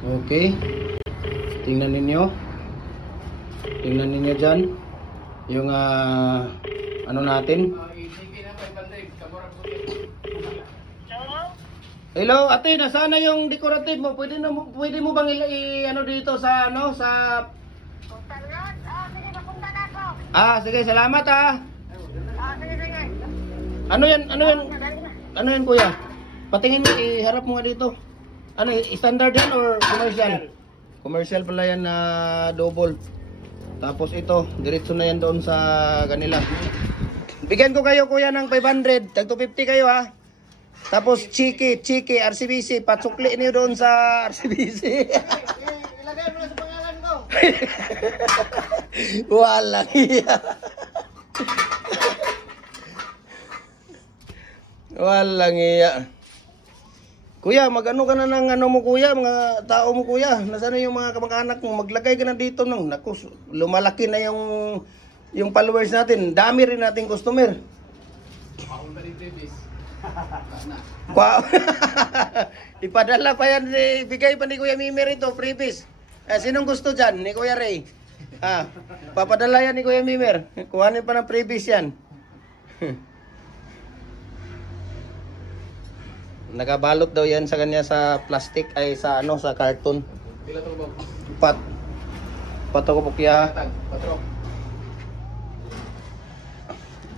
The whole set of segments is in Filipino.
Okay. Tingnan ninyo. Tingnan ninyo dyan. Yung ano natin. Hello, ate, nasaan na yung decorative mo? Pwede mo bang ano dito sa ano sa sige, salamat Sige. Ano yan? Ano yan, kuya? Patingin mo, iharap mo nga dito. Ano, standard yan or commercial? Commercial pala yan na double. Tapos ito, diretso na yan doon sa kanila. Bigyan ko kayo, kuya, ng 500. Tag 250 kayo, ha? Tapos Chiki, RCBC, patsukli niyo doon sa RCBC. Ilagay mo na sa pangalan ko. Walang iya. Walang iya. Kuya, mag-ano ka na ng ano mo, kuya, mga tao mo, kuya. Nasaan na yung mga kamag-anak mo? Maglagay ka na dito nung, naku, lumalaki na yung followers natin. Dami rin nating customer. Wow. Ipadala pa yan, bigay pa ni Kuya Mimir ito, freebies. Sinong gusto dyan? Ni Kuya Ray. Papadala yan ni Kuya Mimir. Kuhanin pa ng freebies yan. Nakabalot daw yan sa kanya sa plastic, ay sa ano, sa carton. Pila to ba? Pato ko po kaya.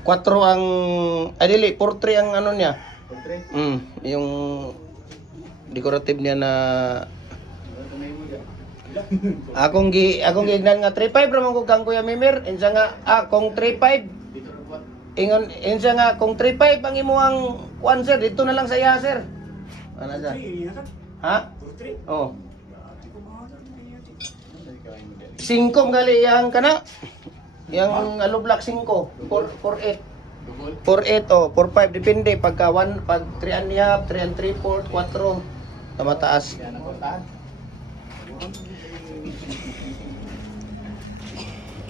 4 ang, ay dili, 4-3 ang ano niya. 4-3? Yung decorative niya na akong gignan nga 3-5 ramon ko kang Kuya Mimir. Insa nga kung 3-5 ingon insa nga kung 3-5 ang imuang kuan sir dito na lang sa iya sir. Ano sa? Ha? 4-3? Oh. 5 gali yang kana. Yang alublock 5, 4-8. 4-8 o 4-5 depende pagka 1 pag 3 and half, 3 and 3/4, 4 na mataas. Yan ang kortahan.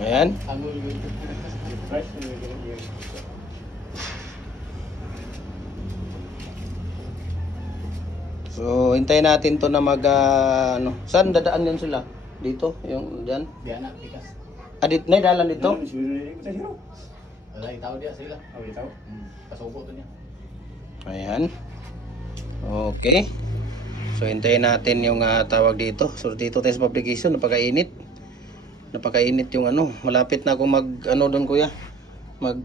Ayan. So hintayin natin to na mag ano. Saan dadaan yan sila? Dito, yung diyan. Diyan na pikas. Adit na dalan dito. Wala itaw dia sila. Oh, itaw. Pasubo to niya. Ayan. Okay. So hintayin natin yung tawag dito. So dito tayo sa publication, napakainit. Napakainit yung ano. Malapit na ako mag ano doon kuya. Mag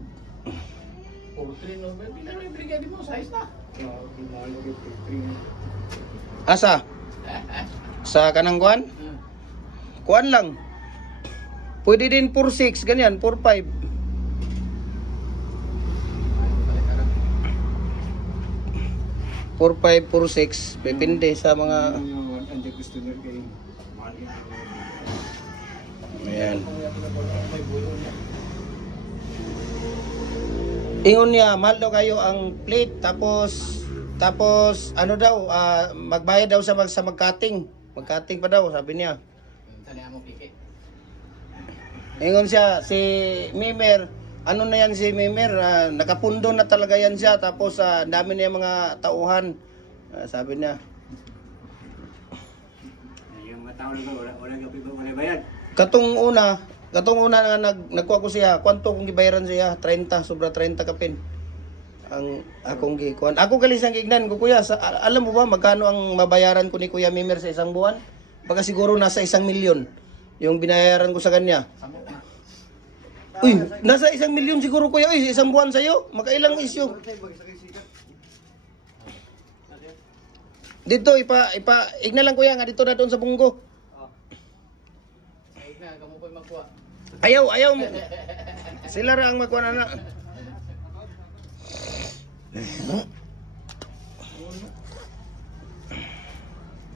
4-3 no. Pila na ibigay mo size na. asa? Sa kanang kuan? Kuan lang. Pwede din 4-6 ganyan, 4-5. Four, 5, 4, 6. Depende sa mga ayan. Ingon niya, mahal daw kayo ang plate. Tapos ano daw, magbayad daw sa mag-cutting. Mag-cutting pa daw, sabi niya. Tani mo piki. Ingon siya, si Mimer, ano na yan si Mimer, nakapundo na talaga yan siya. Tapos dami na yung mga tauhan. Sabi niya. Yung mga tao na wala bayad. Katong una nga nagkuha ko siya, kwanto kung gibayaran siya? 30, sobra 30 kapin. Ang akong gikuan. Ako galing sang gignan ko kuya, alam mo ba magkano ang mabayaran ko ni Kuya Mimer sa isang buwan? Baka siguro nasa 1 milyon yung binayaran ko sa kanya. Uy, nasa 1 milyon siguro kuya, uy, isang buwan sa'yo. Makailang isyo. Dito, igna lang kuya, nga dito na doon sa bunggo. Ay na, kamo pa magkuha. Ayaw mo. Sila ra ang magkuha na.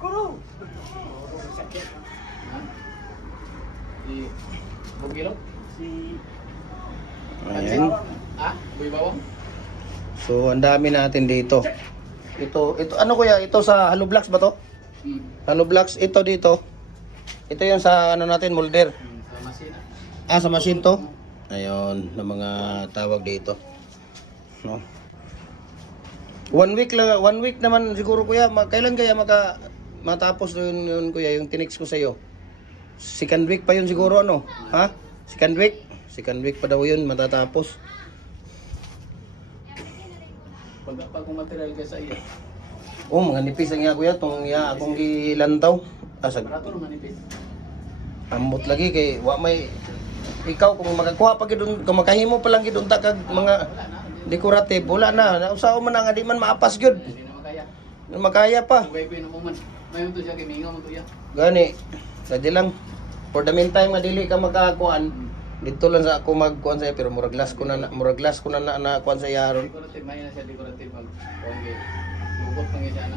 Kuro! Di Bugilo? Ayan. Buy bawang? So, ang dami natin dito. Ito ano kuya? Ito sa Hollow Blocks ba to? Hollow Blocks, ito dito. Ito yung sa ano natin, molder. Sa masina. Sa machine to. Ayun, na mga tawag dito. No. 1 week naman siguro kuya. Kailan kaya matapos yun kuya, yung tinext ko sa'yo. Second week pa yun siguro ano? Ha? Second week? Second week pa daw yun matatapos. Pag kung material ka sa iya. Oh, mga nipis ang iya kuya, tong iya akong gilantaw. Asag, Barato naman manipis. ambot lagi kay wa may ikaw kung makakuha pa gid kung makahimo pa lang gid unta kag mga decorative wala na. Nausaw man nga di man maapas gyud. Hindi na makaya. Makaya pa. Kung kayo pinuman, mayon to siya kay mingaw mo to ya. Gani. Sadi lang. For the meantime, madili ka magkakuan. Dito lang sa ako magkuan sa'yo, pero murag last ko na kuan sa yaron. Decorative, may na siya decorative mag. Okay. Lukot lang siya na.